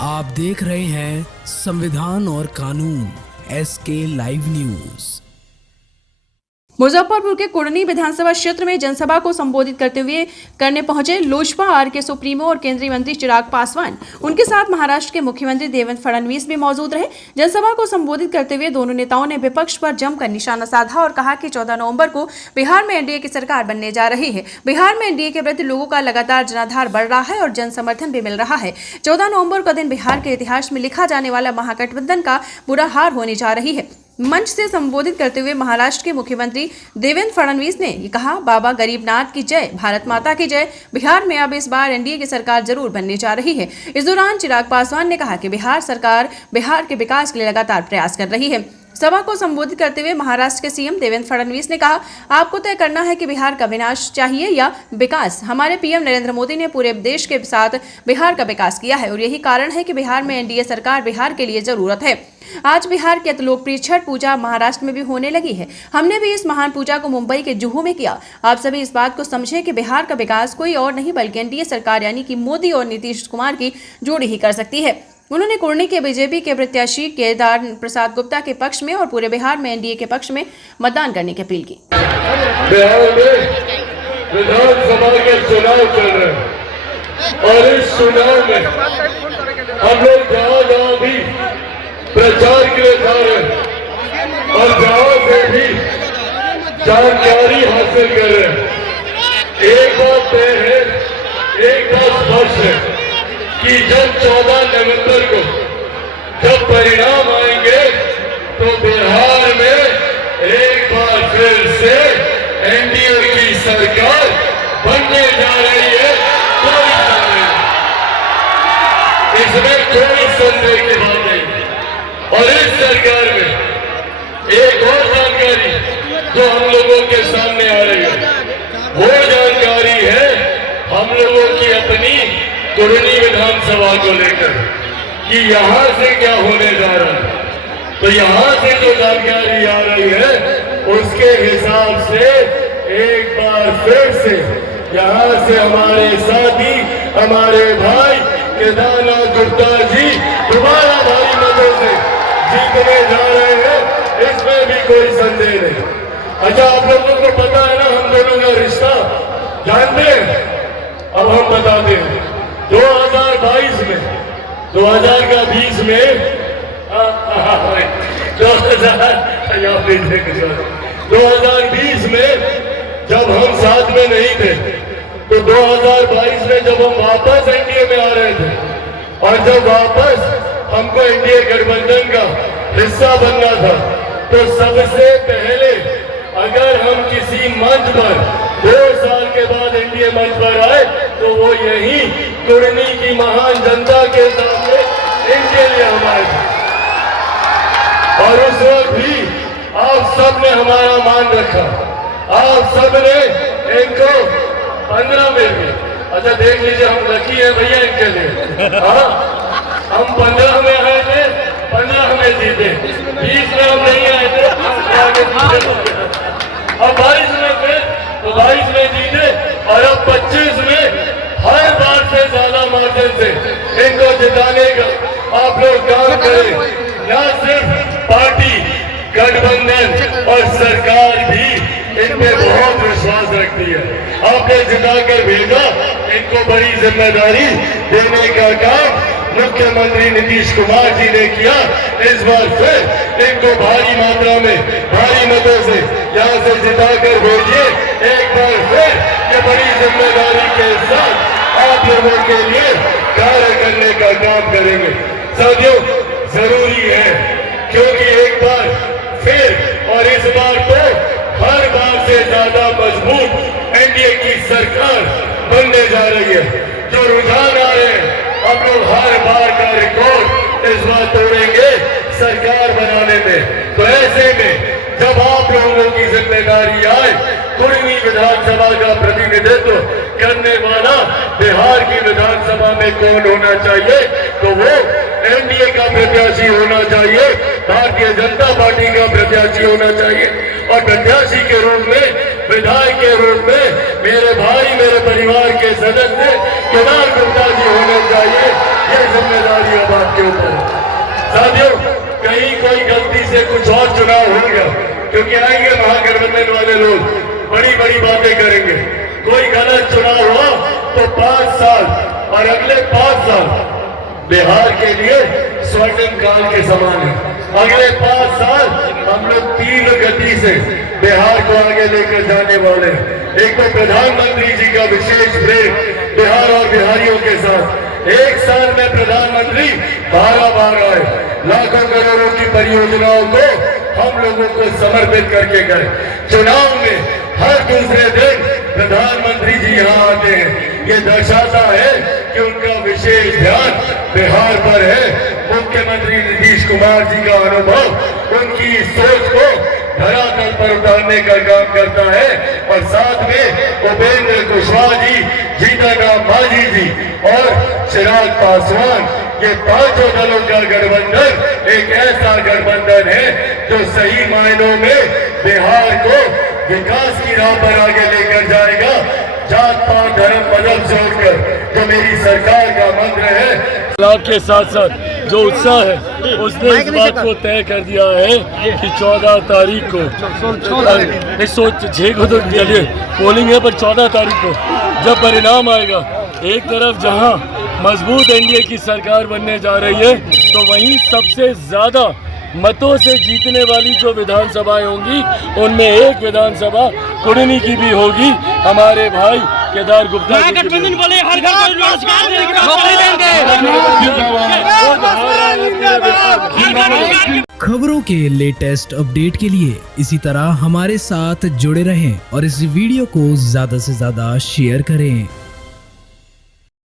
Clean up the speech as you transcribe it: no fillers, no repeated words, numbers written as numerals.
आप देख रहे हैं संविधान और कानून SK लाइव न्यूज। मुजफ्फरपुर के कुढ़नी विधानसभा क्षेत्र में जनसभा को संबोधित करने पहुंचे लोजपा आर सुप्रीमो और केंद्रीय मंत्री चिराग पासवान। उनके साथ महाराष्ट्र के मुख्यमंत्री देवेंद्र फडणवीस भी मौजूद रहे। जनसभा को संबोधित करते हुए दोनों नेताओं ने विपक्ष पर जमकर निशाना साधा और कहा कि 14 नवंबर को बिहार में एनडीए की सरकार बनने जा रही है। बिहार में एनडीए के प्रति लोगों का लगातार जनाधार बढ़ रहा है और जन समर्थन भी मिल रहा है। 14 नवंबर का दिन बिहार के इतिहास में लिखा जाने वाला महागठबंधन का बुरा हार होने जा रही है। मंच से संबोधित करते हुए महाराष्ट्र के मुख्यमंत्री देवेंद्र फडणवीस ने कहा, बाबा गरीबनाथ की जय, भारत माता की जय। बिहार में अब इस बार एनडीए की सरकार जरूर बनने जा रही है। इस दौरान चिराग पासवान ने कहा कि बिहार सरकार बिहार के विकास के लिए लगातार प्रयास कर रही है। सभा को संबोधित करते हुए महाराष्ट्र के सीएम देवेंद्र फडणवीस ने कहा, आपको तय करना है कि बिहार का विनाश चाहिए या विकास। हमारे पीएम नरेंद्र मोदी ने पूरे देश के साथ बिहार का विकास किया है और यही कारण है कि बिहार में एनडीए सरकार बिहार के लिए जरूरत है। आज बिहार की अति लोकप्रिय छठ पूजा महाराष्ट्र में भी होने लगी है। हमने भी इस महान पूजा को मुंबई के जुहू में किया। आप सभी इस बात को समझें कि बिहार का विकास कोई और नहीं बल्कि एनडीए सरकार यानी कि मोदी और नीतीश कुमार की जोड़ी ही कर सकती है। उन्होंने कुढ़नी के बीजेपी के प्रत्याशी केदार प्रसाद गुप्ता के पक्ष में और पूरे बिहार में एनडीए के पक्ष में मतदान करने की अपील की। बिहार में विधानसभा के चुनाव चल रहे हैं और इस चुनाव में हम लोग जहाँ भी प्रचार के लिए जा रहे हैं और जहाँ से भी जानकारी हासिल कर रहे हैं। एक बात तय है, एक बात स्पष्ट है कि जब 14 नवंबर को जब परिणाम आएंगे तो बिहार में एक बार फिर से एनडीए की सरकार बनने जा रही है। कोई संदेह, इसमें कोई संदेह की बात नहीं। और इस सरकार में एक और जानकारी जो हम लोगों के सामने आ रही है, वो जानकारी है हम लोगों की अपनी कुढ़नी विधानसभा को लेकर कि यहाँ से क्या होने जा रहा है। तो यहाँ से जो जानकारी आ रही है उसके हिसाब से एक बार फिर से यहाँ से हमारे साथी, हमारे भाई केदारनाथ गुप्ता जी दोबारा भारी मतों से जीतने जा रहे हैं, इसमें भी कोई संदेह नहीं। अच्छा, आप लोगों को पता है ना हम दोनों का रिश्ता, जानते हैं? अब हम बताते हैं। 2022 में 2020 में 2020 में जब हम साथ में नहीं थे तो 2022 में जब हम वापस एनडीए में आ रहे थे और जब वापस हमको एनडीए गठबंधन का हिस्सा बनना था तो सबसे पहले अगर हम किसी मंच पर 2 साल के बाद एनडीए मंच पर आए तो वो यही कुढ़नी की महान जनता के सामने इनके लिए हमारे थे। और उस वक्त भी आप सब ने हमारा मान रखा, आप सब ने इनको 15 में, अच्छा देख लीजिए हम लकी है भैया इनके लिए। हाँ, हम 15 में आए थे, 15 में जीते, 20 में हम नहीं आए थे, अब 22 में थे तो 22 में जीते और अब 25 में हर बार से ज्यादा मार्जिन से इनको जिताने का आप लोग काम करें। न सिर्फ पार्टी, गठबंधन और सरकार भी इनमें बहुत विश्वास रखती है। आपने जिताकर भेजा, इनको बड़ी जिम्मेदारी देने का काम मुख्यमंत्री नीतीश कुमार जी ने किया। इस बार फिर इनको भारी मात्रा में भारी मतों से यहाँ से जिताकर भेजिए। एक बार फिर ये बड़ी जिम्मेदारी के साथ आप लोगों के लिए कार्य करने का काम करेंगे। साथियों, जरूरी है क्योंकि एक बार फिर और इस बार तो हर बार से ज्यादा मजबूत एनडीए की सरकार बनने जा रही है। जो रुझान आ रहे हैं हम लोग हर बार का रिकॉर्ड इस बार तोड़ेंगे सरकार बनाने में। तो ऐसे में जब आप लोगों की जिम्मेदारी आए, कुढ़नी विधानसभा का प्रतिनिधित्व करने वाला बिहार की विधानसभा में कौन होना चाहिए, तो वो एनडीए का प्रत्याशी होना चाहिए, भारतीय जनता पार्टी का प्रत्याशी होना चाहिए। और प्रत्याशी के रूप में, विधायक के रूप में मेरे भाई, मेरे परिवार के सदस्य केदार गुप्ता जी होने चाहिए। ये जिम्मेदारी अब आपके ऊपर है। साथियों, कहीं कोई गलती से कुछ और चुनाव हो गया, क्योंकि आएंगे महागठबंधन वाले लोग बड़ी बड़ी बातें करेंगे। कोई गलत चुनाव हुआ तो 5 साल और अगले 5 साल बिहार के लिए स्वर्णिम काल के समान है। अगले 5 साल हम लोग तीव्र गति से बिहार को आगे लेकर जाने वाले हैं। एक तो प्रधानमंत्री जी का विशेष प्रेम बिहार और बिहारियों के साथ। 1 साल में प्रधानमंत्री 12 बार आए, लाखों करोड़ों की परियोजनाओं को हम लोगों को समर्पित करके गए। चुनाव में हर दूसरे दिन प्रधानमंत्री जी यहाँ आते हैं। ये दर्शाता है कि उनका विशेष ध्यान बिहार पर है। मुख्यमंत्री नीतीश कुमार जी का अनुभव उनकी सोच को धरातल पर उतारने का काम करता है। और साथ में उपेंद्र कुशवाहा जी, जीतन राम मांझी जी और चिराग पासवान, ये 5 दलों का गठबंधन एक ऐसा गठबंधन है जो सही मायनों में बिहार को विकास की राह पर आगे लेकर जाएगा। जात पात धर्म मजहब से उठकर जो मेरी सरकार का मंत्र है, के साथ साथ जो उत्साह है, उसने इस बात को तय कर दिया है कि 14 तारीख को 6 को तो चलिए पोलिंग है, पर 14 तारीख को जब परिणाम आएगा, एक तरफ जहां मजबूत एनडीए की सरकार बनने जा रही है, तो वहीं सबसे ज्यादा मतों से जीतने वाली जो विधानसभाएं होंगी, उनमें एक विधानसभा कुड़नी की भी होगी। हमारे भाई केदार गुप्ता गठबंधन बोले हर घर को रोजगार देंगे। खबरों के लेटेस्ट अपडेट के लिए इसी तरह हमारे साथ जुड़े रहें और इस वीडियो को ज्यादा से ज्यादा शेयर करें।